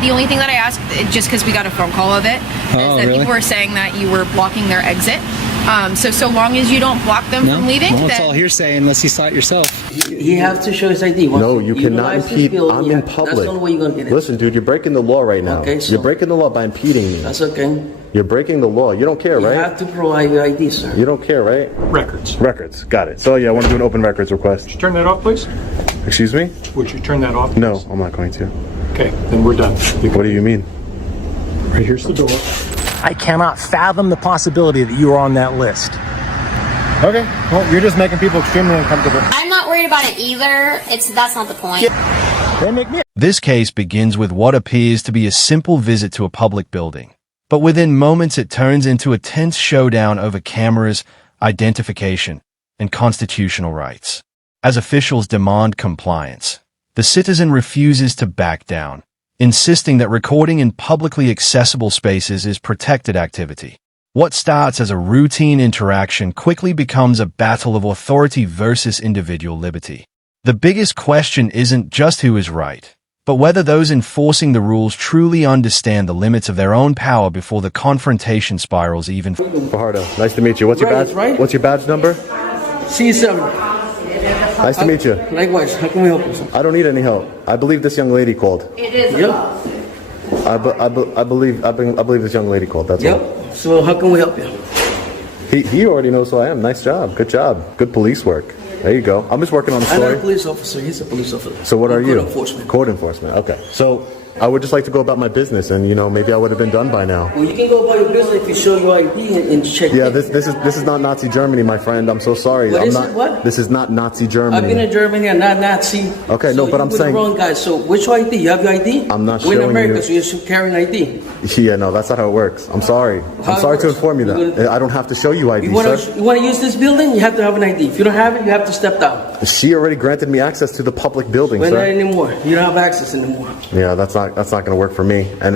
The only thing that I asked, just because we got a phone call of it, is that really? people were saying that you were blocking their exit. So long as you don't block them from leaving, well, it's then all hearsay unless you saw it yourself. He has to show his ID. No, you cannot impede. I'm in public. That's the only way you're going to get it. Listen, dude, you're breaking the law right now. Okay, so you're breaking the law by impeding me. That's okay. You're breaking the law. You don't care, right? You have to provide your ID, sir. You don't care, right? Records. Records. Got it. So, yeah, I want to do an open records request. Would you turn that off, please? Excuse me? Would you turn that off? No, I'm not going to. Okay, then we're done. What do you mean? Right here's the door. I cannot fathom the possibility that you are on that list. Okay, well, you're just making people extremely uncomfortable. I'm not worried about it either. That's not the point. They make me. This case begins with what appears to be a simple visit to a public building. But within moments it turns into a tense showdown over cameras, identification, and constitutional rights. As officials demand compliance, the citizen refuses to back down, insisting that recording in publicly accessible spaces is protected activity. What starts as a routine interaction quickly becomes a battle of authority versus individual liberty. The biggest question isn't just who is right, but whether those enforcing the rules truly understand the limits of their own power before the confrontation spirals even. Fajardo, nice to meet you. What's your badge? Right. What's your badge number? C7. Nice to meet you. Likewise. How can we help you, sir? I don't need any help. I believe this young lady called. It is. Yep. I believe this young lady called. That's all. Yep. So how can we help you? He already knows who I am. Nice job. Good job. Good police work. There you go. I'm just working on the I'm not story. a police officer. He's a police officer. So what are you? Code enforcement. Code enforcement. Okay. So I would just like to go about my business, and maybe I would have been done by now. Well, you can go about your business if you show your ID and check. Yeah, this is not Nazi Germany, my friend. I'm so sorry. What I'm is not. it? What? This is not Nazi Germany. I've been in Germany. I'm not Nazi. Okay, so no, but I'm you're saying. the wrong guy. So which ID? You have your ID? I'm not We're in showing America, you. so you should carry an ID. Yeah, no, that's not how it works. I'm sorry. How I'm it sorry to works? inform you that. I don't have to show you ID, You want sir. to use this building? You have to have an ID. If you don't have it, you have to step down. She already granted me access to the public building, We're not sir. anymore. You don't have access anymore. Yeah, that's not going to work for me. And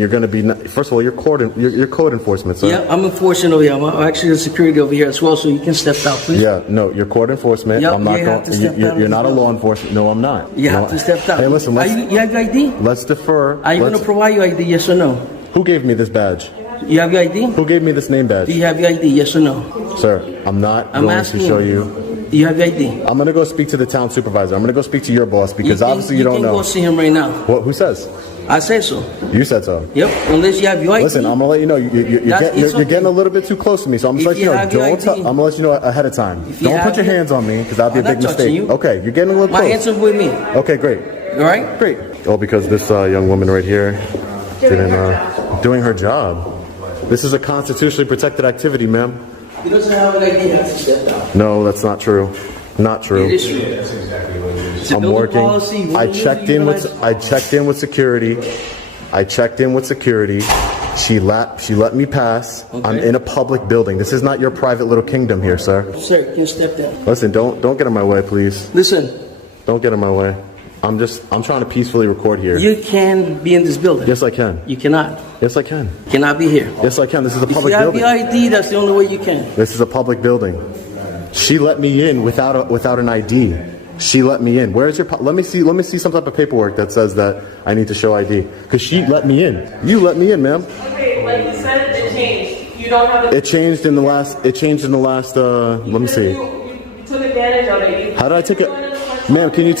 you're going to be. First of all, you're code enforcement, sir. Yeah, I'm enforcing over here. I'm actually the security over here as well, so you can step down, please. Yeah, no, you're court enforcement. Yep, I'm not you have to step down You're as not a well. law enforcement. No, I'm not. You have to step down. Hey, listen, you have your ID? let's defer. Are you going to provide your ID, yes or no? Who gave me this badge? You have your ID? Who gave me this name badge? Do you have your ID, yes or no? Sir, I'm not I'm going asking to show you. You have your ID? I'm going to go speak to the town supervisor. I'm going to go speak to your boss because obviously you don't can know. go see him right now. What? Who says? I said so. You said so. Yep, unless you have your ID. Listen, I'm gonna let you know. You're getting a little bit too close to me, so I'm just If letting you know. you have your I'm gonna let you know ahead of time. If you Don't put have your hands on me because that'd be a I'm big not touching mistake. you. Okay, you're getting a little My close. hands are with me. Okay, great. All right? Great. All because this young woman right here didn't doing her job. This is a constitutionally protected activity, ma'am. He doesn't have an ID, he has to step down. No, that's not true. Not true. It is true. That's exactly what it is. I'm working. I checked in with security. She let me pass. Okay. I'm in a public building. This is not your private little kingdom here, sir. Sir, you can step down. Listen, don't get in my way, please. Listen, Don't get in my way. I'm trying to peacefully record here. you can be in this building. Yes, I can. You cannot. Yes, I can. You cannot be here. Yes, I can. This is a If you public have building. your ID, that's the only way you can. This is a public building. She let me in without an ID. She let me in. Where's your? Let me see some type of paperwork that says that I need to show ID. Because she let me in. You let me in, ma'am. Okay, like you said, it changed. You don't have. It changed in the last. Let me see. You took advantage of it. How did I take it? Ma'am, can you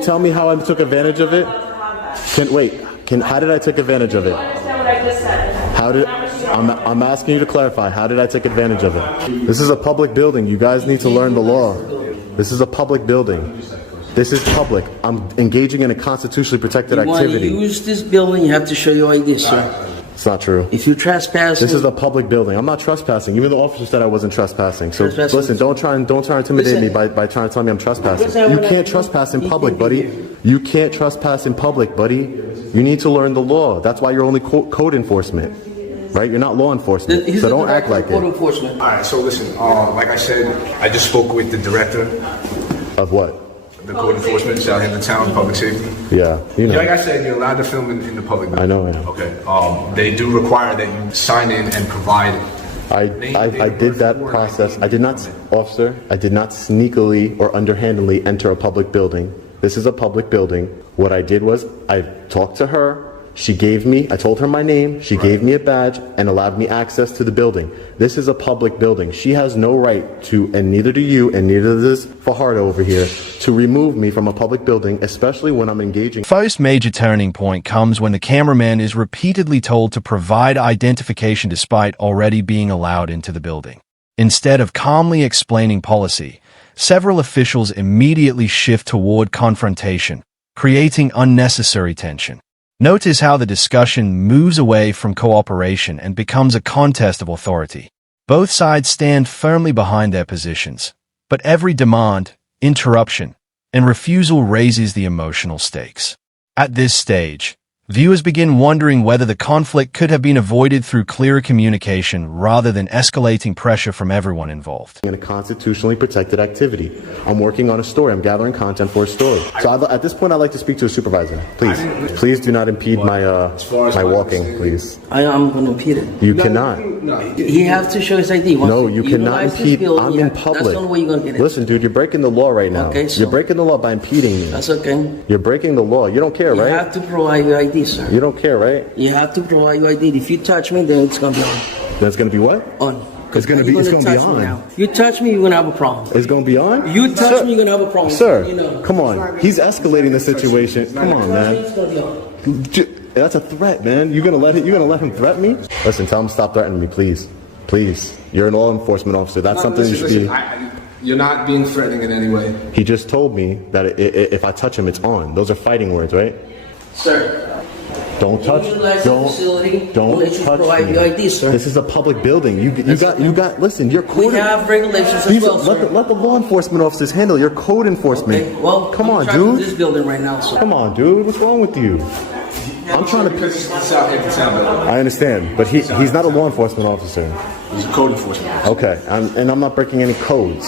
tell me how I took advantage of it? How did I take advantage of it? Understand what I just said. I'm asking you to clarify. How did I take advantage of it? This is a public building. You guys need to learn the law. This is a public building. This is public. I'm engaging in a constitutionally protected activity. You want to use this building, you have to show your ID, sir. It's not true. If you trespass, This is a public building. I'm not trespassing. Even the officer said I wasn't trespassing. So Trespassing. listen, don't try and intimidate me by trying to tell me I'm trespassing. Listen, You can't trespass in public, buddy. You can't trespass in public, buddy. You need to learn the law. That's why you're only code enforcement, right? You're not law enforcement. He's So the don't act director of like code it. enforcement. All right, so listen, like I said, I just spoke with the director Of what? the code enforcement out here in the town, public safety. Yeah, you know. Like I said, you're allowed to film in the public. I know, I know. Okay. They do require that you sign in and provide. I did that process. I did not sneakily or underhandedly enter a public building. This is a public building. What I did was I talked to her. I told her my name, she gave me a badge and allowed me access to the building. This is a public building. She has no right to, and neither do you, and neither does Fajardo over here, to remove me from a public building, especially when I'm engaging. First major turning point comes when the cameraman is repeatedly told to provide identification despite already being allowed into the building. Instead of calmly explaining policy, several officials immediately shift toward confrontation, creating unnecessary tension. Notice how the discussion moves away from cooperation and becomes a contest of authority. Both sides stand firmly behind their positions, but every demand, interruption, and refusal raises the emotional stakes. At this stage, viewers begin wondering whether the conflict could have been avoided through clearer communication rather than escalating pressure from everyone involved. In a constitutionally protected activity. I'm working on a story. I'm gathering content for a story. So at this point, I'd like to speak to a supervisor. Please. Please do not impede my walking, please. I'm going to impede it. You cannot. He has to show his ID. No, you cannot impede. I'm in public. That's the only way you're going to get it. Listen, dude, you're breaking the law right now. Okay, so you're breaking the law by impeding me. that's okay. You're breaking the law. You don't care, right? You have to provide your ID, sir. You don't care, right? You have to provide your ID. If you touch me, then it's going to be on. That's going to be what? On. It's going to be on. You touch me, you're going to have a problem. It's going to be on? You touch me, you're going to have a problem. Sir, You know. come on. He's escalating the situation. Come on, man. It's going to be on. That's a threat, man. You're gonna let him threaten me? Listen, tell him to stop threatening me, please. Please. You're a law enforcement officer. That's something you should be. You're not being threatening in any way. He just told me that if I touch him, it's on. Those are fighting words, right? Sir. Don't touch. Don't touch me. Your ID, sir. This is a public building. You got. Listen, you're code. We have regulations as well, sir. Let the law enforcement officers handle your code enforcement. Okay, well, come on, I'm dude. this building right now, sir. Come on, dude. What's wrong with you? I'm trying to. I understand, but he's not a law enforcement officer. He's a code enforcement officer. Okay, I'm not breaking any codes.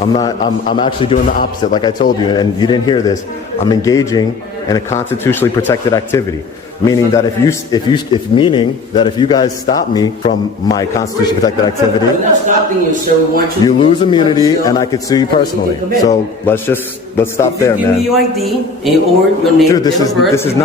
I'm actually doing the opposite, like I told you, and you didn't hear this. I'm engaging in a constitutionally protected activity. Meaning that if you guys stop me from my constitutionally protected activity, I'm not stopping you, sir. We want you lose immunity, and I could sue you personally. So let's stop there, Give man. me your ID or your name. Dude, this is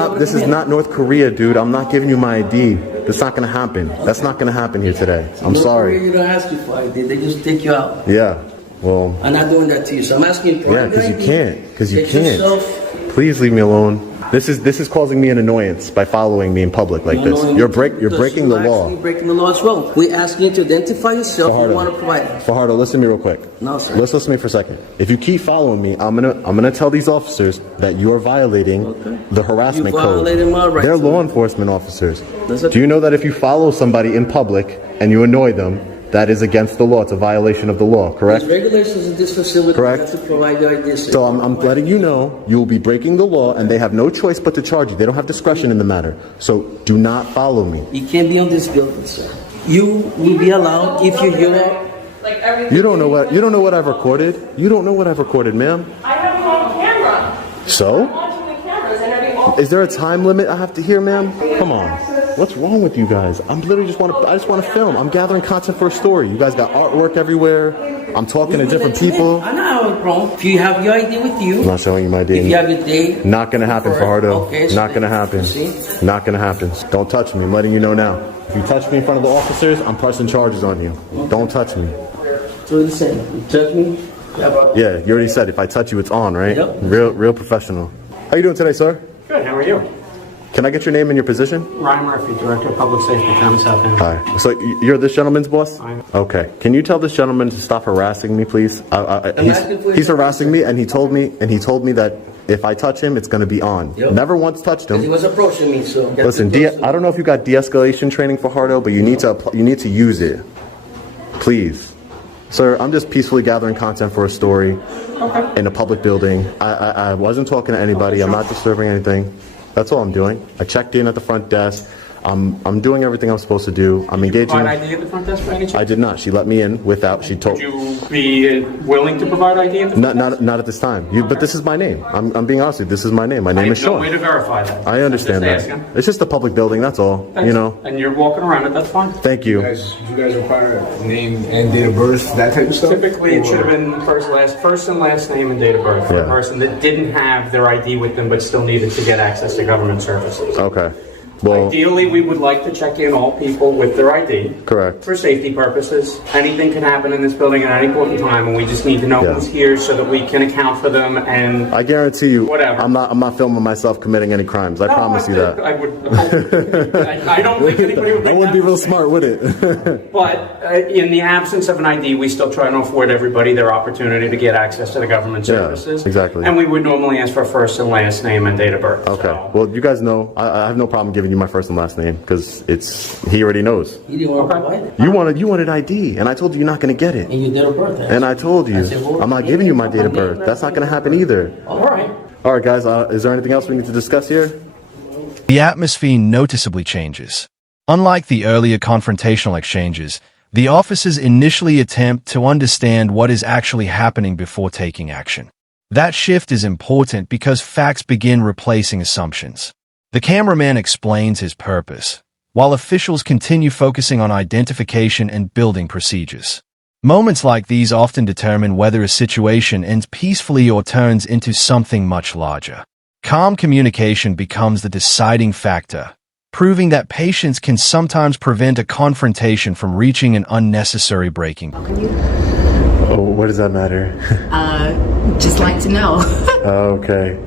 not North Korea, dude. I'm not giving you my ID. That's not gonna happen. That's not gonna happen here today. I'm sorry. You don't ask you for ID. They just take you out. Yeah. Well. I'm not doing that to you. So I'm asking you for Yeah, because you can't. Because you can't. Yourself. Please leave me alone. This is causing me an annoyance by following me in public like this. You're breaking the law. You're breaking the law as well. We're asking you to identify yourself. We want to provide it. Fajardo, listen to me real quick. No, sir. Listen to me for a second. If you keep following me, I'm gonna tell these officers that you are violating the harassment code. Violating my rights. They're law enforcement officers. Okay. Do you know that if you follow somebody in public and you annoy them, that is against the law? It's a violation of the law, correct? There's regulations in this facility. Correct. You have to provide your ID. So I'm letting you know you will be breaking the law, and they have no choice but to charge you. They don't have discretion in the matter. So do not follow me. You can't be on this building, sir. You will be allowed if you hear out. Like everything. You don't know what I've recorded. You don't know what I've recorded, ma'am. I have it on camera. So? I'm watching the cameras and every officer. Is there a time limit I have to hear, ma'am? Come on. What's wrong with you guys? I just want to film. I'm gathering content for a story. You guys got artwork everywhere. I'm talking to different people. I know how it's wrong. If you have your ID with you. I'm not showing you my ID. If you have your day. Not gonna happen, Fajardo. Okay, so not gonna happen. Not gonna happen. Don't touch me. I'm letting you know now. If you touch me in front of the officers, I'm pressing charges on you. Don't touch me. So you said, you touch me? Yeah, you already said if I touch you, it's on, right? Yep. Real professional. How you doing today, sir? Good, how are you? Can I get your name and your position? Ryan Murphy, Director of Public Safety, Town of Southampton. Hi. So you're this gentleman's boss? I am. Okay. Can you tell this gentleman to stop harassing me, please? He's harassing me, and he told me that if I touch him, it's going to be on. Yep. Never once touched him. He was approaching me, so. Listen, I don't know if you got de-escalation training for Fajardo, but you need to use it. Please. Sir, I'm just peacefully gathering content for a story in a public building. I wasn't talking to anybody. I'm not disturbing anything. That's all I'm doing. I checked in at the front desk. I'm doing everything I'm supposed to do. I'm engaging. Provide ID at the front desk by any chance? I did not. She let me in without. She told. Would you be willing to provide ID at the front desk? Not at this time. But this is my name. I'm being honest with you. This is my name. My name is No Sean. way to verify that. I understand I'm just that. asking. It's just a public building. That's all. You know. And you're walking around it, that's fine. Thank you. You guys require name and date of birth, that type of stuff? Typically, it should have been first and last name and date of birth for Yeah. a person that didn't have their ID with them but still needed to get access to government services. Okay. Well, Ideally, we would like to check in all people with their ID. correct. For safety purposes. Anything can happen in this building at any point in time, and we just need to know Yeah. who's here so that we can account for them and... I guarantee you, Whatever. I'm not filming myself committing any crimes. I promise you that. I would hope. I don't think anybody would I make wouldn't be that real mistake. smart, would it? But in the absence of an ID, we still try to afford everybody their opportunity to get access to the government services. exactly. And we would normally ask for first and last name and date of birth. Okay. So- Well, you guys know I have no problem giving you my first and last name because he already knows. You didn't want to provide it. You wanted ID, and I told you you're not going to get it. And you did a birth. And I told you, said, well, I'm not giving you my date of birth. That's not going to happen either. All right. All right, guys. Is there anything else we need to discuss here? The atmosphere noticeably changes. Unlike the earlier confrontational exchanges, the officers initially attempt to understand what is actually happening before taking action. That shift is important because facts begin replacing assumptions. The cameraman explains his purpose, while officials continue focusing on identification and building procedures. Moments like these often determine whether a situation ends peacefully or turns into something much larger. Calm communication becomes the deciding factor, proving that patience can sometimes prevent a confrontation from reaching an unnecessary breaking point. Oh, what does that matter? Just like to know. Okay.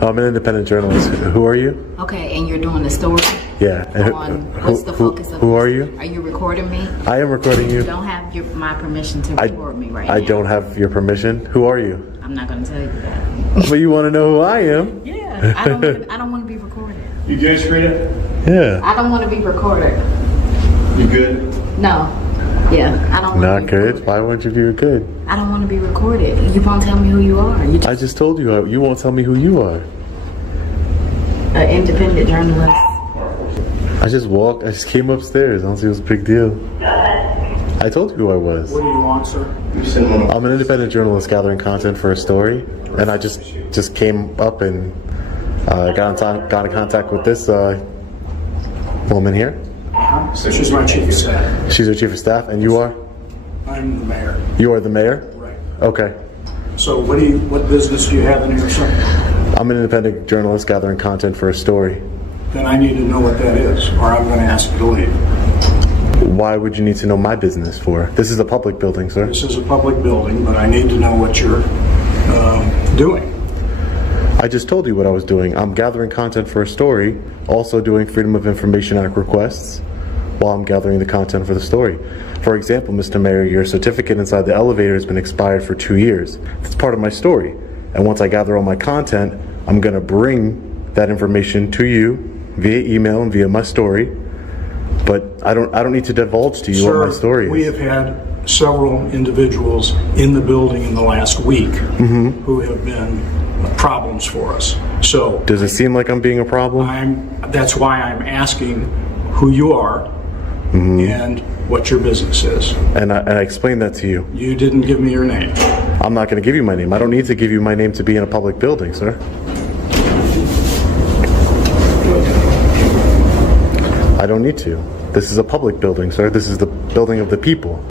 I'm an independent journalist. Who are you? Okay, and you're doing a story Yeah. on what's the focus of Who this? are you? Are you recording me? I am recording you. You don't have my permission to record me right now. I don't have your permission. Who are you? I'm not going to tell you that. But you want to know who I am? Yeah, I don't want to be recorded. You good, Screener? Yeah. I don't want to be recorded. You good? No. Yeah, I don't. Not good. Why wouldn't you be good? I don't want to be recorded. You won't tell me who you are. I just told you. You won't tell me who you are. An independent journalist. I just came upstairs. I don't see what's a big deal. I told you who I was. What do you want, sir? I'm an independent journalist gathering content for a story, and I just came up and got in contact with this woman here. So she's my chief of staff. She's your chief of staff, and you are? I'm the mayor. You are the mayor? Right. Okay. So what business do you have in here, sir? I'm an independent journalist gathering content for a story. Then I need to know what that is, or I'm going to ask you to leave. Why would you need to know my business for? This is a public building, sir. This is a public building, but I need to know what you're doing. I just told you what I was doing. I'm gathering content for a story, also doing Freedom of Information Act requests while I'm gathering the content for the story. For example, Mr. Mayor, your certificate inside the elevator has been expired for 2 years. It's part of my story. And once I gather all my content, I'm going to bring that information to you via email and via my story. But I don't need to divulge to you what my story is. We have had several individuals in the building in the last week who have been problems for us. So does it seem like I'm being a problem? That's why I'm asking who you are and what your business is. And I explained that to you. You didn't give me your name. I'm not going to give you my name. I don't need to give you my name to be in a public building, sir. I don't need to. This is a public building, sir. This is the building of the people.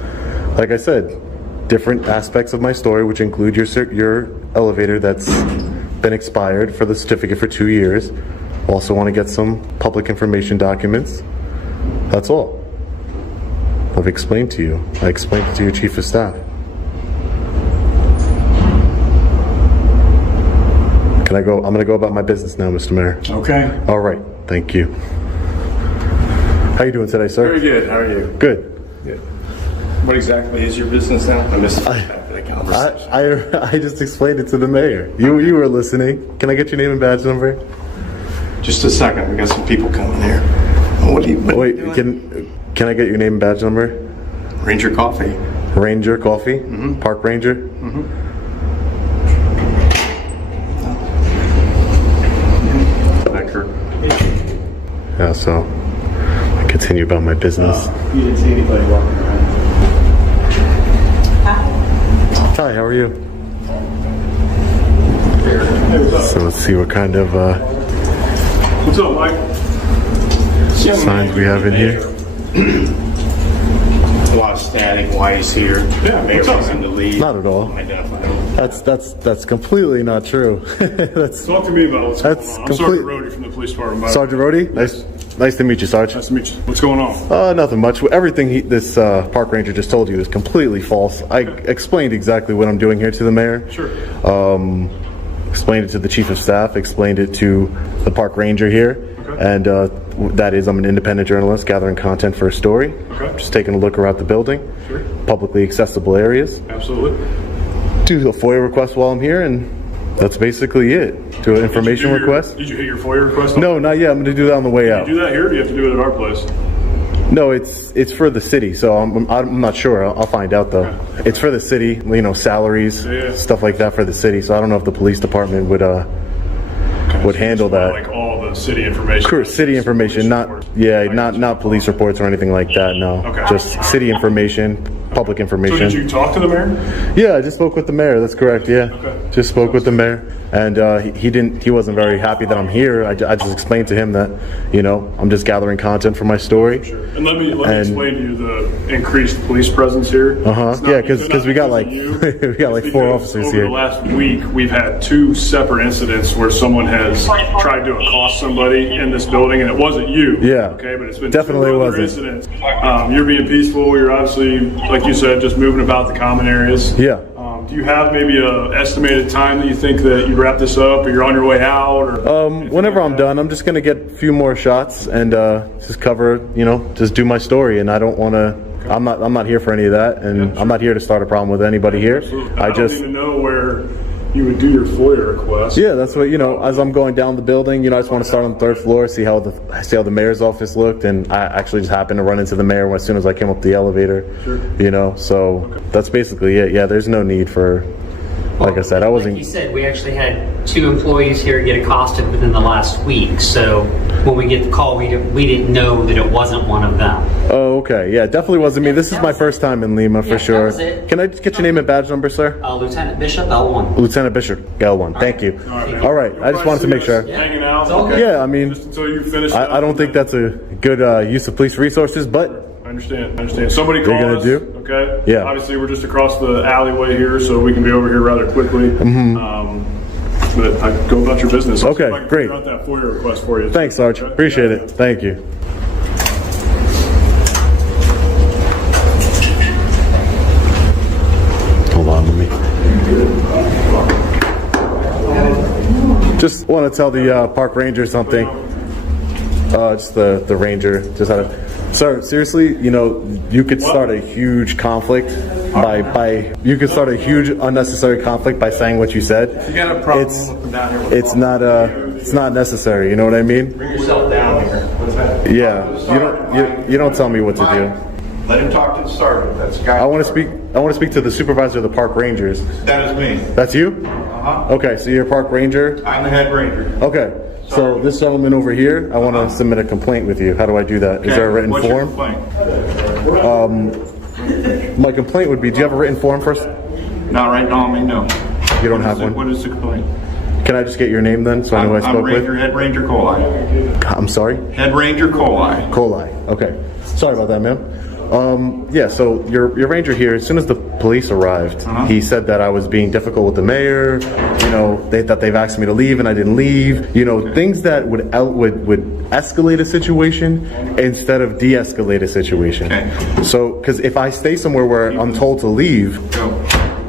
Like I said, different aspects of my story, which include your elevator that's been expired for the certificate for 2 years. Also want to get some public information documents. That's all. I've explained to you. I explained it to your chief of staff. Can I go? I'm going to go about my business now, Mr. Mayor. Okay. All right. Thank you. How you doing today, sir? Very good. How are you? Good. Good. What exactly is your business now? I missed that conversation. I just explained it to the mayor. You were listening. Can I get your name and badge number? Just a second. We got some people coming here. What are you doing? Can I get your name and badge number? Ranger Coffee. Ranger Coffee? Mm-hmm. Park Ranger? Mm-hmm. Yeah, so continue about my business. You didn't see anybody walking around. Hi, how are you? Hey, what's up? So let's see what kind of What's up, Mike? signs we have in here. A lot of static while he's here. Yeah, Mayor what's up, wants him man? to leave. Not at all. I definitely. That's completely not true. That's Talk to me about what's going That's on. I'm complete- Sergeant Rody from the police department. Sergeant Rody. Nice to meet you, Sarge. Nice to meet you. What's going on? Nothing much. Everything this park ranger just told you is completely false. I explained exactly what I'm doing here to the mayor. Sure. Explained it to the chief of staff. Explained it to the park ranger here. Okay. And that is, I'm an independent journalist gathering content for a story. Okay. Just taking a look around the building. Sure. Publicly accessible areas. Absolutely. Do a FOIA request while I'm here, and that's basically it. Do an information request. Did you hit your FOIA request? No, not yet. I'm going to do that on the way out. Do you do that here, or do you have to do it at our place? No, it's for the city, so I'm not sure. I'll find out though. Okay. It's for the city, salaries, Yeah. stuff like that for the city. So I don't know if the police department would handle that. Like all the city information. Sure, city information, not police reports or anything like that. No, Okay. just city information, public So information. did you talk to the mayor? Yeah, I just spoke with the mayor. That's correct. Yeah, Okay. just spoke with the mayor, and he wasn't very happy that I'm here. I just explained to him that I'm just gathering content for my story. Sure. And let me explain to you the increased police presence here. Uh-huh. Yeah, because we got like we got like 4 officers over here. the last week, we've had 2 separate incidents where someone has tried to accost somebody in this building, and it wasn't you. Yeah. Okay, but it's been Definitely 2 other wasn't. incidents. You're being peaceful. You're obviously, like you said, just moving about the common areas. Yeah. Do you have maybe a estimated time that you think that you wrap this up, or you're on your way out, or? Whenever I'm done, I'm just gonna get a few more shots and just cover, just do my story. And I don't want to. I'm not here for any of that, and I'm not here to start a problem with anybody here. I don't even know where you would do your FOIA request. Yeah, that's what as I'm going down the building, I just want to start on the 3rd floor, see how the mayor's office looked, and I actually just happened to run into the mayor as soon as I came up the elevator. Sure. So that's basically it. Yeah, there's no need for. Like I said, I wasn't. Like you said, we actually had 2 employees here get accosted within the last week. So when we get the call, we didn't know that it wasn't one of them. Oh, okay. Yeah, definitely wasn't me. This is my first time in Lima for sure. that was it. Can I just get your name and badge number, sir? Lieutenant Bishop L1. Lieutenant Bishop L1. Thank you. All right. I just wanted to make sure. Hanging out. Okay. Yeah, I mean, Just until you finish. I don't think that's a good use of police resources, but I understand. Somebody You're called gonna us, do? okay? Yeah. Obviously, we're just across the alleyway here, so we can be over here rather quickly. But I go about your business. I'll see Okay, if I can great. figure out that FOIA request for you. thanks, Sarge. Okay? Appreciate it. Thank you. Hold on, let me. Just want to tell the park ranger something. Just the ranger just had a. Sir, seriously, you could start a huge conflict you could start a huge unnecessary conflict by saying what you said. You got a problem? We'll come down here. It's not necessary. You know what I mean? Bring yourself down here. What's that? Yeah. You don't tell me what to do. Let him talk to the sergeant. That's the guy. I want to speak to the supervisor of the park rangers. That is me. That's you? Uh-huh. Okay, so you're a park ranger? I'm the head ranger. Okay. So this gentleman over here, I want to submit a complaint with you. How do I do that? Is there a written What's your form? complaint? My complaint would be, do you have a written form first? Not right now, no. You don't have one? What is the complaint? Can I just get your name then, so I know who I I'm spoke Ranger, with? Head Ranger Coli. I'm sorry? Head Ranger Coli. Coli. Okay. Sorry about that, ma'am. Yeah, so your ranger here, as soon as the police arrived, he said that I was being difficult with the mayor, that they've asked me to leave and I didn't leave, things that would escalate a situation instead of de-escalate a situation. Okay. So, because if I stay somewhere where I'm told to leave,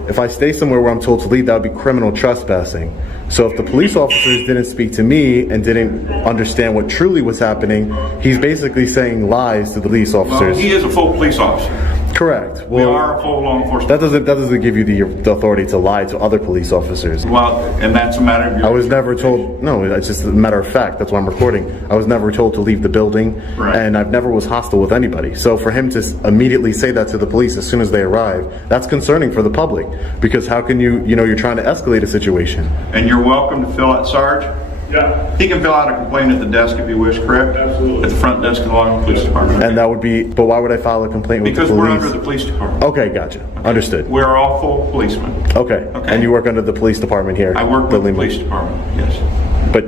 that would be criminal trespassing. So if the police officers didn't speak to me and didn't understand what truly was happening, he's basically saying lies to the police officers. He is a full police officer. Correct. We are a full law enforcement. That doesn't give you the authority to lie to other police officers. Well, and that's a matter of your... I was never told. No, it's just a matter of fact. That's why I'm recording. I was never told to leave the building, Right. and I've never was hostile with anybody. So for him to immediately say that to the police as soon as they arrive, that's concerning for the public. Because how can you're trying to escalate a situation? And you're welcome to fill out, Sarge. Yeah, He can fill out a complaint at the desk if you wish, correct? absolutely. At the front desk of the Logan Police Department. And that would be, but why would I file a complaint with Because the we're police? under the police department. Okay, gotcha. Understood. We're all full policemen. Okay. And you work under the police department here? I work with the police department, yes. But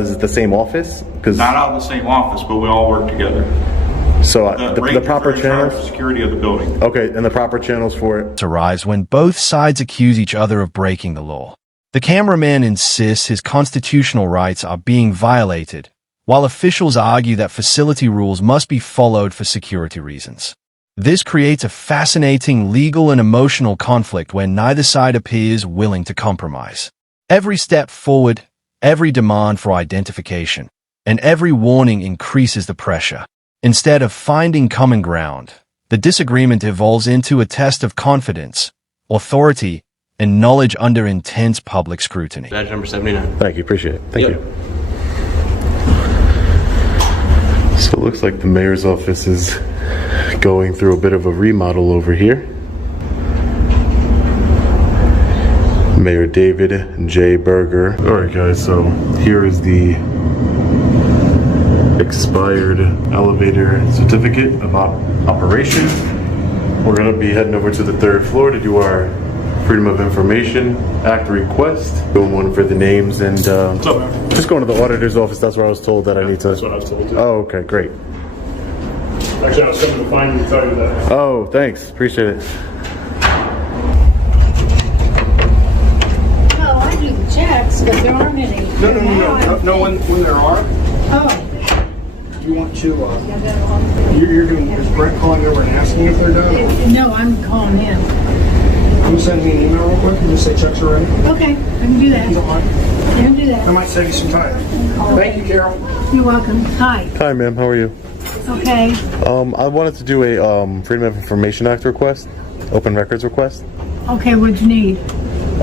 is it the same office? Because Not out of the same office, but we all work together. so The the rangers proper are in charge channels. of security of the building. Okay, and the proper channels for it. Arrives when both sides accuse each other of breaking the law. The cameraman insists his constitutional rights are being violated, while officials argue that facility rules must be followed for security reasons. This creates a fascinating legal and emotional conflict where neither side appears willing to compromise. Every step forward, every demand for identification, and every warning increases the pressure. Instead of finding common ground, the disagreement evolves into a test of confidence, authority, and knowledge under intense public scrutiny. Badge number 79. Thank you, appreciate it. Thank you. So it looks like the mayor's office is going through a bit of a remodel over here. Mayor David J. Berger. Alright guys, so here is the expired elevator certificate of operation. We're going to be heading over to the 3rd floor to do our Freedom of Information Act request. Doing one for the names and just going to the auditor's office. That's where I was told that I need to. That's what I was told too. Oh, okay, great. Actually, I was coming to find you to tell you that. Oh, thanks. Appreciate it. Oh, I do the checks, but there aren't any. No, when there are, Oh, you want to, you're going to, is Brent calling over and asking if they're done? Or no, I'm calling him. can you send me an email real quick and just say checks are ready? Okay, I can do that. You don't mind? I can do that. I might save you some time. Thank you, Carol. You're welcome. Hi. Hi, ma'am. How are you? Okay. I wanted to do a Freedom of Information Act request, open records request. Okay, what'd you need?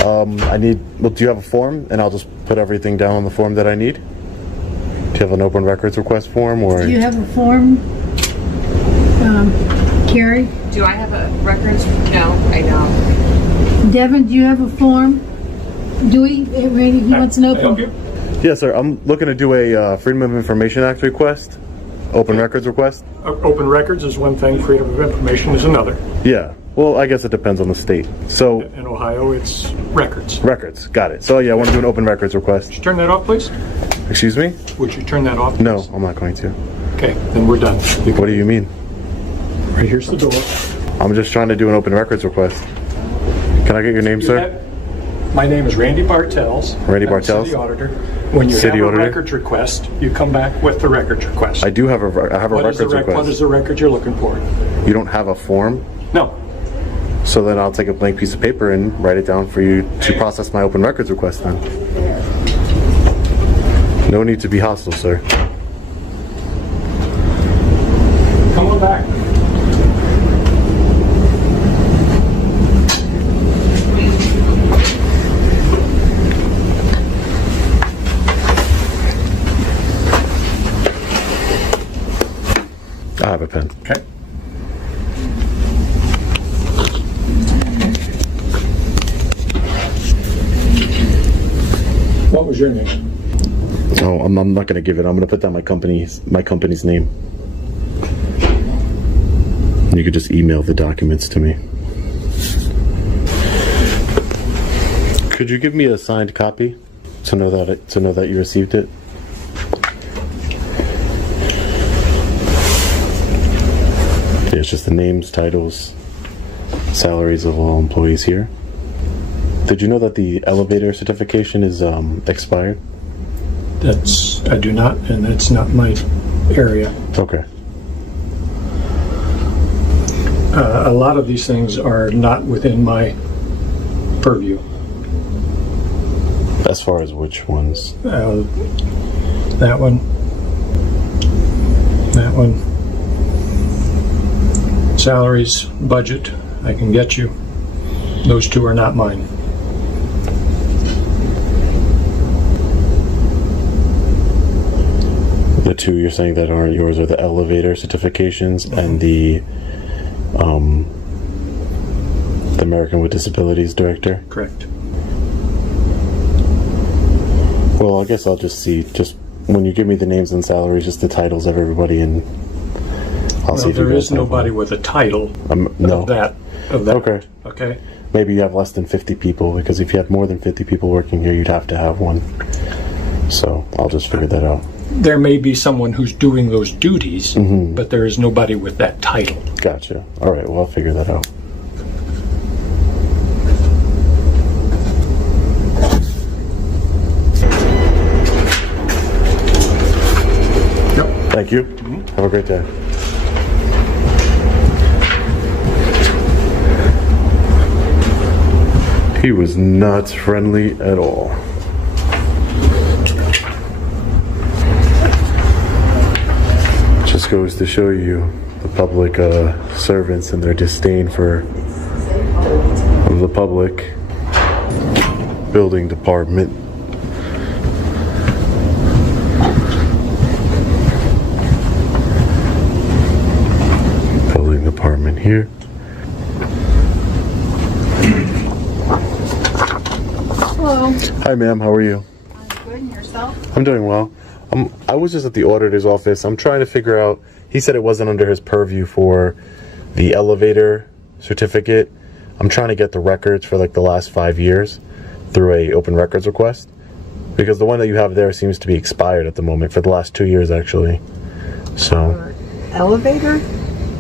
I need, well, do you have a form? And I'll just put everything down on the form that I need. Do you have an open records request form or? Do you have a form, Carrie? Do I have a records? No, I don't. Devin, do you have a form? Do we? Randy, he wants an open. Yes, sir. I'm looking to do a Freedom of Information Act request, open records request. Open records is one thing, freedom of information is another. Yeah. Well, I guess it depends on the state. So In Ohio, it's records. records, got it. So yeah, I want to do an open records request. Would you turn that off, please? Excuse me? Would you turn that off, please? No, I'm not going to. Okay, then we're done. What do you mean? Right here's the door. I'm just trying to do an open records request. Can I get your name, sir? My name is Randy Bartels. Randy I'm Bartels? City auditor. When you City have a auditor? records request, you come back with the records request. I do have a records request. What is the record you're looking for? You don't have a form? No. So then I'll take a blank piece of paper and write it down for you to process my open records request then. No need to be hostile, sir. Come on back. I have a pen. Okay. What was your name? Oh, I'm not going to give it. I'm going to put down my company's name. You could just email the documents to me. Could you give me a signed copy to know that you received it? Yeah, it's just the names, titles, salaries of all employees here. Did you know that the elevator certification is expired? I do not, and that's not my area. Okay. A lot of these things are not within my purview. As far as which ones? That one. That one. Salaries, budget, I can get you. Those two are not mine. The two you're saying that aren't yours are the elevator certifications and the American with Disabilities Director? Correct. Well, I guess I'll just see. Just when you give me the names and salaries, just the titles of everybody, and I'll see if there you guys is nobody with a title no. of that. Okay. Okay. Maybe you have less than 50 people, because if you have more than 50 people working here, you'd have to have one. So I'll just figure that out. There may be someone who's doing those duties, but there is nobody with that title. Gotcha. All right. Well, I'll figure that out. Thank you. Have a great day. He was not friendly at all. Just goes to show you the public servants and their disdain for the public. Building department. Apartment here. Hello. Hi, ma'am. How are you? I'm good. And yourself? I'm doing well. I was just at the auditor's office. I'm trying to figure out. He said it wasn't under his purview for the elevator certificate. I'm trying to get the records for like the last 5 years through a open records request, because the one that you have there seems to be expired at the moment for the last 2 years, actually. So. Elevator?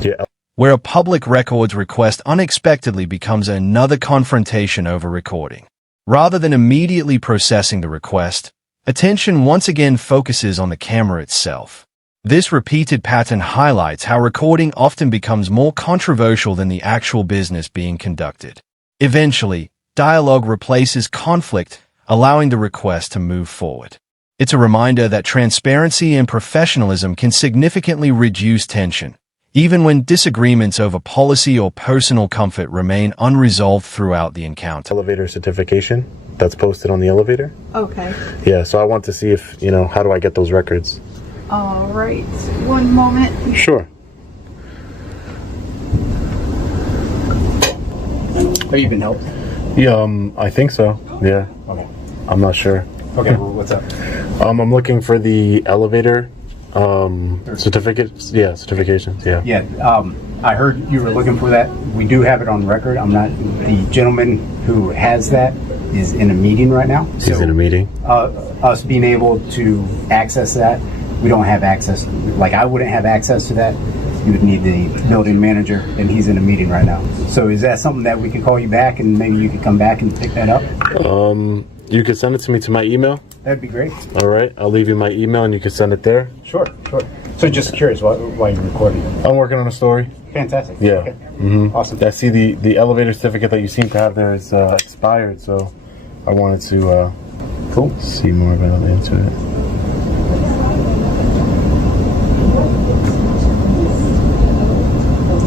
Yeah. Where a public records request unexpectedly becomes another confrontation over recording. Rather than immediately processing the request, attention once again focuses on the camera itself. This repeated pattern highlights how recording often becomes more controversial than the actual business being conducted. Eventually, dialogue replaces conflict, allowing the request to move forward. It's a reminder that transparency and professionalism can significantly reduce tension, even when disagreements over policy or personal comfort remain unresolved throughout the encounter. Elevator certification that's posted on the elevator. Okay. Yeah, so I want to see if, how do I get those records? All right. One moment. Sure. Have you been helped? Yeah, I think so. Yeah. Okay. I'm not sure. Okay, well, what's up? I'm looking for the elevator certificates. Yeah, certifications. Yeah. Yeah, I heard you were looking for that. We do have it on record. I'm not, the gentleman who has that is in a meeting right now. He's in a meeting? Us being able to access that, we don't have access. Like, I wouldn't have access to that. You would need the building manager, and he's in a meeting right now. So is that something that we could call you back, and maybe you could come back and pick that up? You could send it to me to my email. That'd be great. All right, I'll leave you my email, and you can send it there. Sure, sure. So just curious, why you're recording? I'm working on a story. Fantastic. Yeah. Okay. Awesome. I see the elevator certificate that you seem to have there is expired, so I wanted to see more about into it.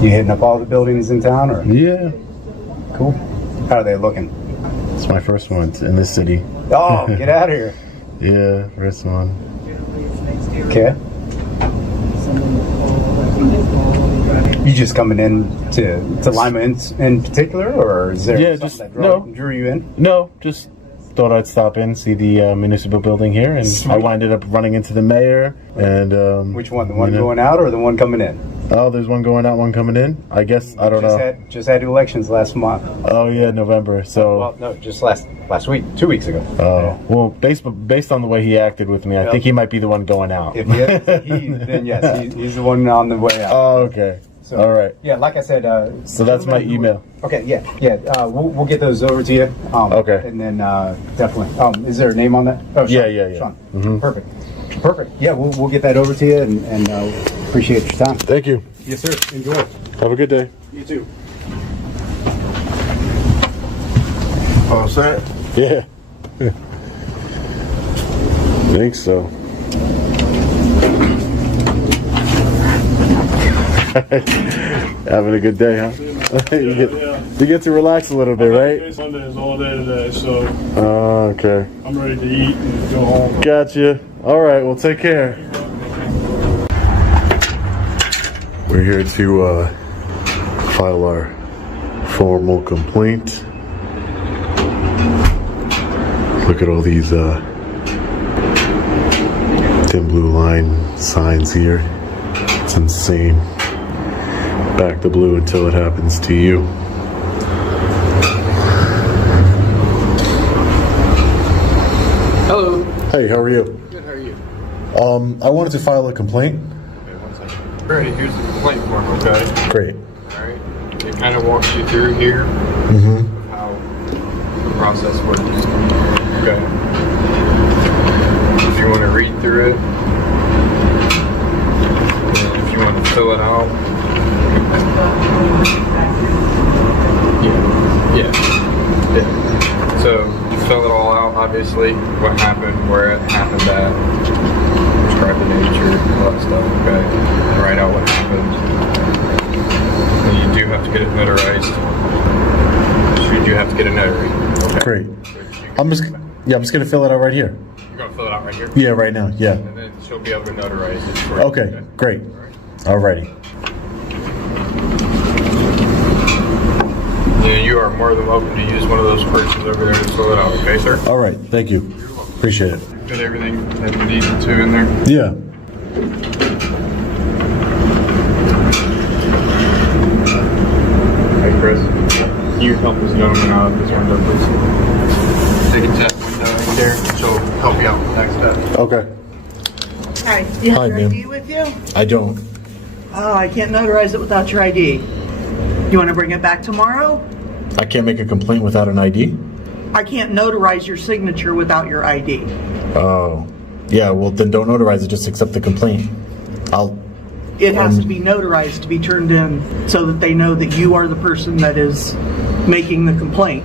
You hitting up all the buildings in town, or? Yeah. Cool. How are they looking? It's my first one in this city. Oh, get out of here. Yeah, first one. Okay. You just coming in to Lima in particular, or is there something that drew you in? No, just thought I'd stop in, see the municipal building here, and I ended up running into the mayor. And which one? The one going out or the one coming in? Oh, there's one going out, one coming in. I guess I don't know. Just had elections last month. Oh yeah, November. So well, no, just last week, 2 weeks ago. Oh well, based on the way he acted with me, I think he might be the one going out. If then yes, he's the one on the way out. Oh, okay. So, all right. Yeah, like I said. So that's my email. Okay. Yeah. We'll get those over to you. Okay. And then definitely. Is there a name on that? Oh, Sean. Yeah. Sean. Mm-hmm. Perfect. Yeah, we'll get that over to you, and appreciate your time. Thank you. Yes, sir. Enjoy. Have a good day. You too. All set? Yeah. I think so. Having a good day, huh? You get to relax a little bit, right? Sunday is all day today, so okay. I'm ready to eat and go home. Gotcha. All right, well, take care. We're here to file our formal complaint. Look at all these thin blue line signs here. It's insane. Back to blue until it happens to you. Hello. Hey, how are you? Good, how are you? I wanted to file a complaint. Okay, 1 second. Alright, here's the complaint form, okay? Great. Alright. It kind of walks you through here Mm-hmm. of how the process works. Okay. If you want to read through it, and if you want to fill it out. Yeah. So you fill it all out, obviously, what happened, where it happened at, describe the nature, all that stuff, okay? And write out what happened. And you do have to get it notarized. Should you have to get a notary? Okay. Great. I'm just gonna fill it out right here. You're gonna fill it out right here? Yeah, right now. Yeah. And then she'll be able to notarize it for you. Okay. Great. Alrighty. Yeah, you are more than welcome to use one of those purses over there to fill it out, okay, sir? All right. Thank you. Appreciate it. Got everything that you needed to in there? Yeah. Hey, Chris. Can you help this gentleman out of this window, please? They can tap window right there. She'll help you out with the next step. Okay. Hi, you have Hi, your ma'am. ID with you? I don't. Oh, I can't notarize it without your ID. You want to bring it back tomorrow? I can't make a complaint without an ID? I can't notarize your signature without your ID. Oh. Yeah, well then don't notarize it, just accept the complaint. It has to be notarized to be turned in so that they know that you are the person that is making the complaint.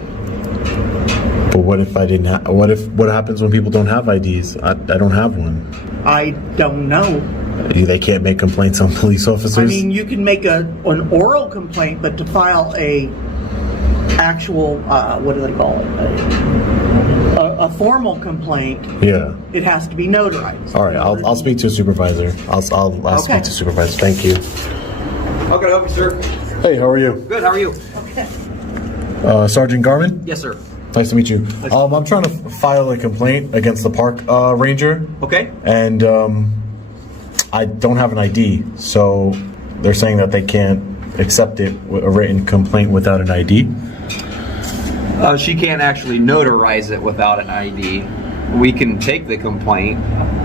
But what if I didn't have, what happens when people don't have IDs? I don't have one. I don't know. They can't make complaints on police officers? I mean, you can make an oral complaint, but to file a actual, what do they call it? A formal complaint, Yeah. it has to be notarized. All right, I'll speak to a supervisor. I'll Okay. speak to a supervisor. Thank you. How can I help you, sir? Hey, how are you? Good, how are you? Sergeant Garman? Yes, sir. Nice to meet you. I'm trying to file a complaint against the park ranger. Okay. And I don't have an ID, so they're saying that they can't accept it, a written complaint without an ID. She can't actually notarize it without an ID. We can take the complaint,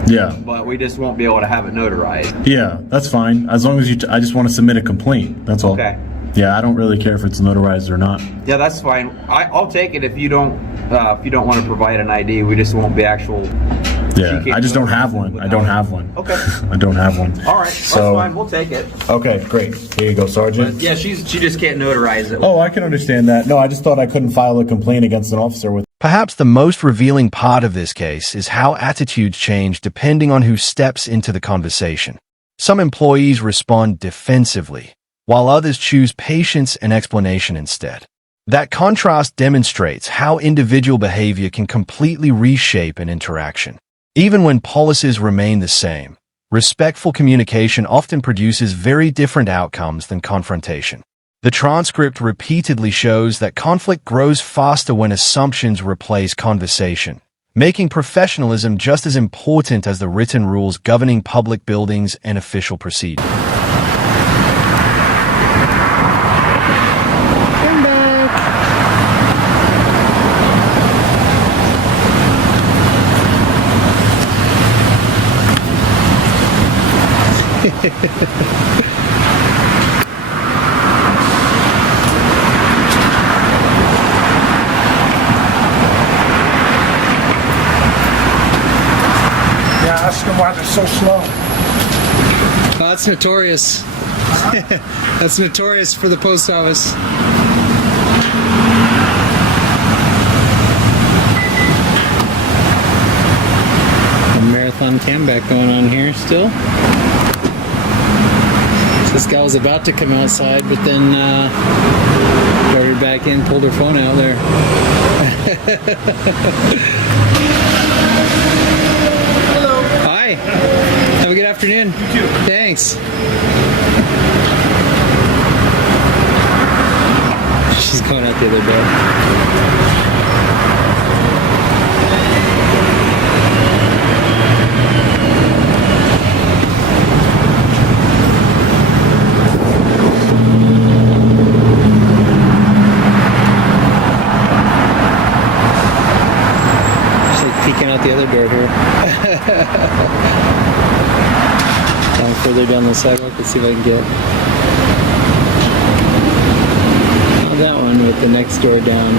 Yeah. but we just won't be able to have it notarized. Yeah, that's fine. As long as I just want to submit a complaint. That's all. Okay. Yeah, I don't really care if it's notarized or not. Yeah, that's fine. I'll take it if you don't want to provide an ID. We just won't be actual. Yeah, I just don't have one. I don't have one. Okay. I don't have one. All right, that's fine. We'll take it. Okay, great. Here you go, Sergeant. But yeah, she just can't notarize it. Oh, I can understand that. No, I just thought I couldn't file a complaint against an officer with. Perhaps the most revealing part of this case is how attitudes change depending on who steps into the conversation. Some employees respond defensively, while others choose patience and explanation instead. That contrast demonstrates how individual behavior can completely reshape an interaction. Even when policies remain the same, respectful communication often produces very different outcomes than confrontation. The transcript repeatedly shows that conflict grows faster when assumptions replace conversation, making professionalism just as important as the written rules governing public buildings and official procedure. Yeah, ask them why they're so slow. That's notorious. That's notorious for the post office. A marathon comeback going on here still. This guy was about to come outside, but then got her back in, pulled her phone out there. Hello. Hi. Have a good afternoon. You too. Thanks. She's going out the other door. the sidewalk. Let's see if I can get. Oh, that one with the next door down.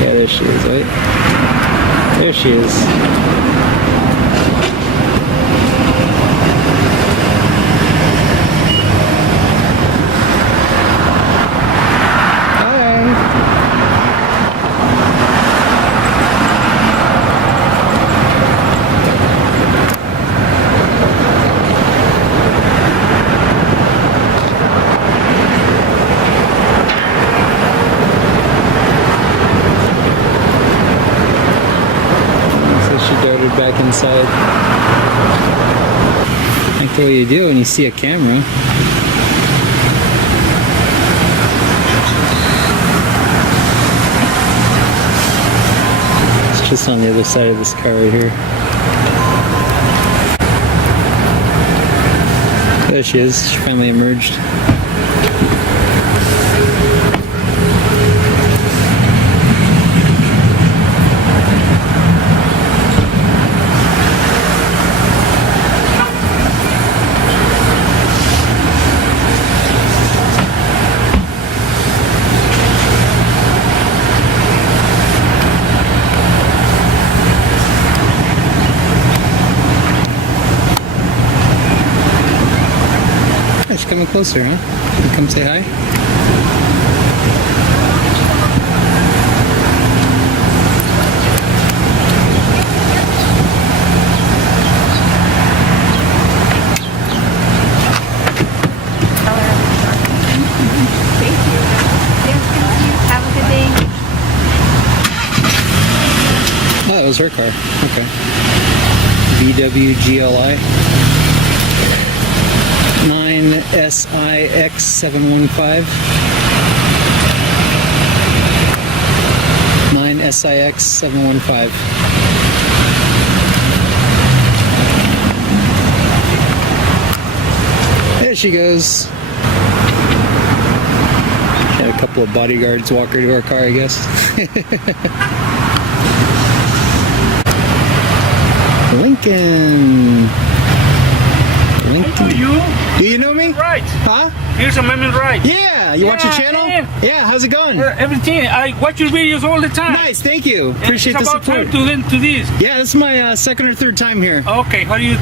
Yeah, there she is. Wait. There she is. Back inside. Like the way you do when you see a camera. It's just on the other side of this car right here. There she is. She finally emerged. She's coming closer, huh? You come say hi? Thank you. Yes, thank you. Have a good day. Oh, that was her car. Okay. VWGLI. 9SIX715. 9SIX715. There she goes. Had a couple of bodyguards walk her to her car, I guess. Lincoln. Who are you? Do you know me? Right. Huh? First Amendment Right. Yeah. You watch your channel? Yeah. How's it going? Everything. I watch your videos all the time. Nice. Thank you. Appreciate the it's about support. time to this. Yeah, this is my second or third time here. Okay. How do you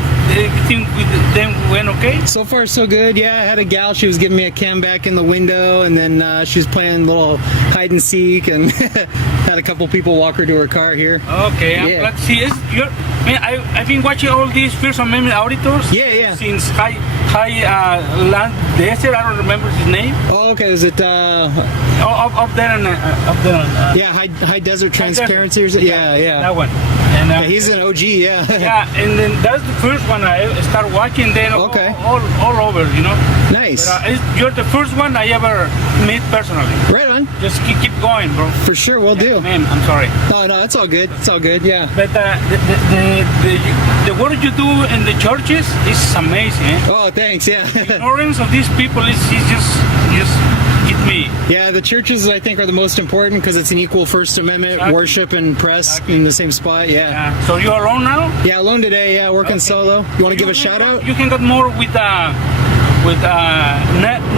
think with them went okay? So far, so good. Yeah, I had a gal. She was giving me a cam back in the window, and then she was playing a little hide and seek, and had a couple people walk her to her car here. Okay. I'm glad to see it. I've been watching all these First Amendment auditors. Yeah. Since High Land Desert. I don't remember his name. Oh, okay. Is it up there and yeah, High Desert Transparency or something? Yeah. That one. And yeah, he's an OG. Yeah. Yeah, and then that's the first one I started watching. Then all over, you know. Nice. But, you're the first one I ever met personally. Right on. Just keep going, bro. For sure, we'll do. Man, I'm sorry. No, it's all good. It's all good. Yeah. But the work you do in the churches is amazing. Eh? Oh, thanks. Yeah. The ignorance of these people is just get me. Yeah, the churches I think are the most important because it's an equal First Amendment worship and press in the same spot. Yeah. So you're alone now? Yeah, alone today. Yeah, working solo. You want to give a shout out? You can get more with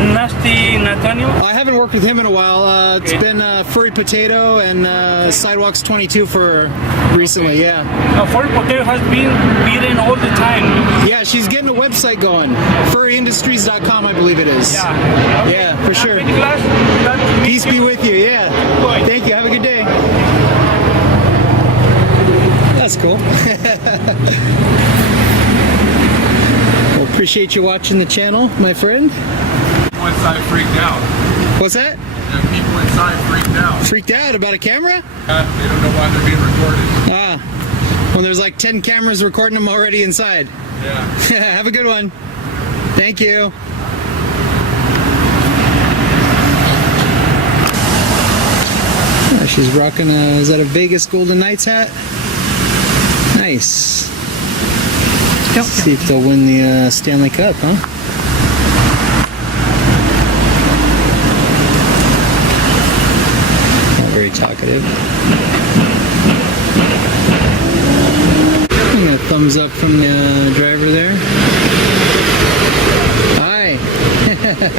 Nasty Nathaniel? I haven't worked with him in a while. It's been Furry Potato and Sidewalks 22 for recently, yeah. Furry Potato has been beaten all the time. Yeah, she's getting a website going. Furryindustries.com, I believe it is. Yeah. Okay. Yeah, for sure. Glad to Peace be with you, yeah. Thank you, have a good day. That's cool. Well, appreciate you watching the channel, my friend. People inside freaked out. What's that? Yeah, people inside freaked out. Freaked out about a camera? They don't know why they're being recorded. Ah, well, there's like 10 cameras recording them already inside. Yeah. Have a good one. Thank you. Oh, she's rocking is that a Vegas Golden Knights hat? Nice. Let's see if they'll win the Stanley Cup, huh? Not very talkative. I'm gonna thumbs up from the driver there. Police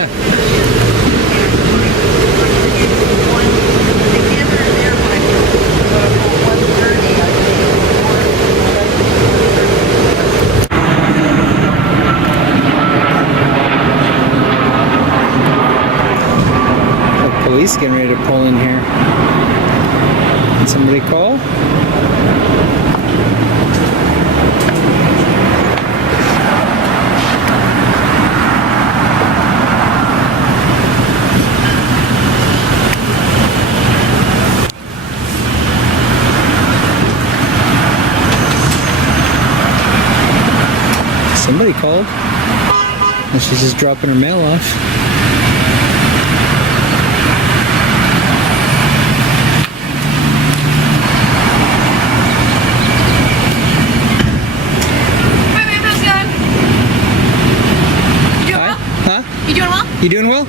getting ready to pull in here. Did somebody call? Somebody called. And she's just dropping her mail off. You doing well? You doing well?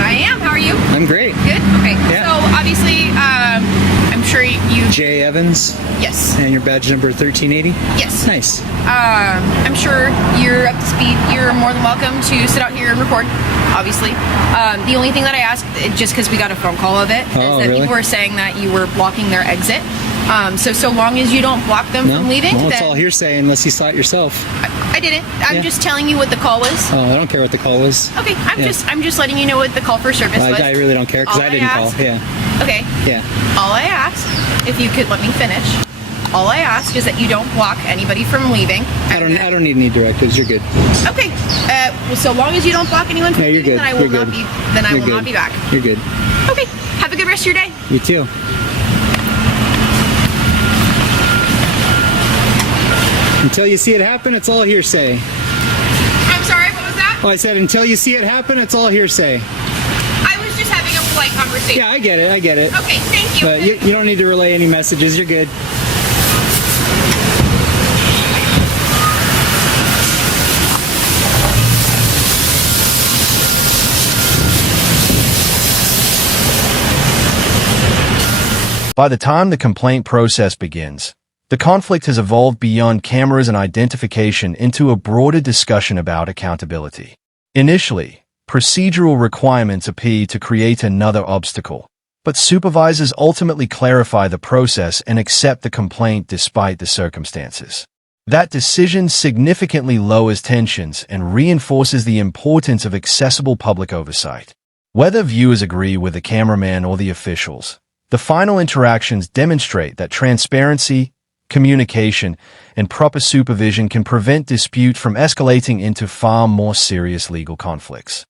I am. How are you? I'm great. Good? Okay. Yeah. So, obviously, I'm sure you... J. Evans? Yes. And your badge number 1380? Yes. Nice. I'm sure you're up to speed. You're more than welcome to sit out here and record, obviously. The only thing that I asked, just because we got a phone call of it, is that really? people were saying that you were blocking their exit. So long as you don't block them from leaving, well, it's then... all hearsay unless you saw it yourself. I didn't. I'm just telling you what the call was. Oh, I don't care what the call was. Okay, I'm just letting you know what the call for service was. I really don't care because I didn't call. Yeah. Okay. Yeah. All I ask, if you could let me finish, all I ask is that you don't block anybody from leaving. I don't need any directives. You're good. Okay. Well, so long as you don't block anyone from you're leaving, good. then I will not be. Then I will not be back. You're good. Okay. Have a good rest of your day. You too. Until you see it happen, it's all hearsay. I'm sorry. What was that? Oh, I said until you see it happen, it's all hearsay. I was just having a polite conversation. Yeah, I get it. I get it. Okay. Thank you. But you don't need to relay any messages. You're good. By the time the complaint process begins, the conflict has evolved beyond cameras and identification into a broader discussion about accountability. Initially, procedural requirements appear to create another obstacle, but supervisors ultimately clarify the process and accept the complaint despite the circumstances. That decision significantly lowers tensions and reinforces the importance of accessible public oversight. Whether viewers agree with the cameraman or the officials, the final interactions demonstrate that transparency, communication, and proper supervision can prevent dispute from escalating into far more serious legal conflicts.